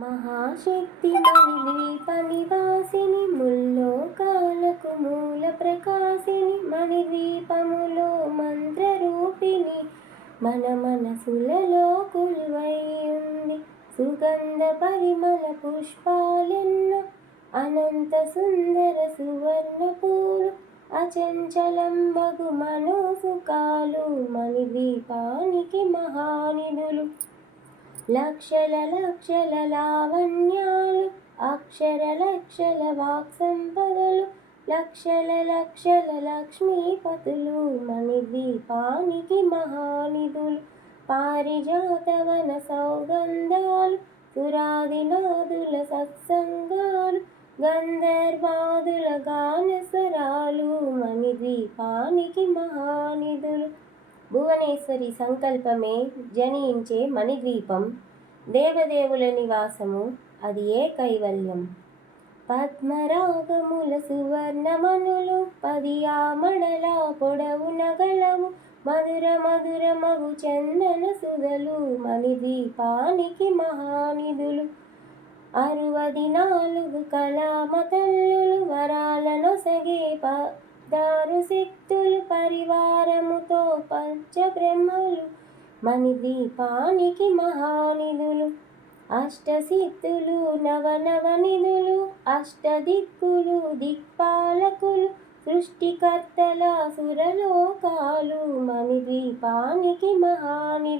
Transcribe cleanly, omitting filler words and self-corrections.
మహాశక్తి మణిద్వీప నివాసిని ముల్లోకాలకు మూల ప్రకాశిని మణిద్వీపములో మంత్రరూపిణి మన మనసులలో కొలువై ఉంది. సుగంధ పరిమళ పుష్పాలెన్నో అనంత సుందర సువర్ణ పూలు అచంచలం బగు మనోసుకాలు మణిద్వీపానికి మహానిధులు. లక్షల లక్షల లావణ్యాలు అక్షర లక్షల వాక్సంపదలు లక్షల లక్షల లక్ష్మీపతులు మణిద్వీపానికి మహానిధులు. పారిజాతవన సౌగంధాలు సురాదినాదుల సత్సంగాలు గంధర్వాదుల గానస్వరాలు మణిద్వీపానికి మహానిధులు. భువనేశ్వరి సంకల్పమే జనించే మణిద్వీపం, దేవదేవుల నివాసము అది ఏ కైవల్యం. పద్మరాగముల సువర్ణమనులు పదియామడల పొడవున గలవు మధుర మధుర మగు చందన సుధలు మణిద్వీపానికి మహానిధులు. 64 కళామతల్లులు వరాలనొసగే 16 శక్తులు పరివారముతో పంచబ్రహ్మలు మణిద్వీపానికి మహానిధులు. అష్టసిద్ధులు నవనవనిధులు అష్టదిక్కులు దిక్పాలకులు సృష్టికర్తల సురలోకాలు మణిద్వీపానికి మహానిధులు.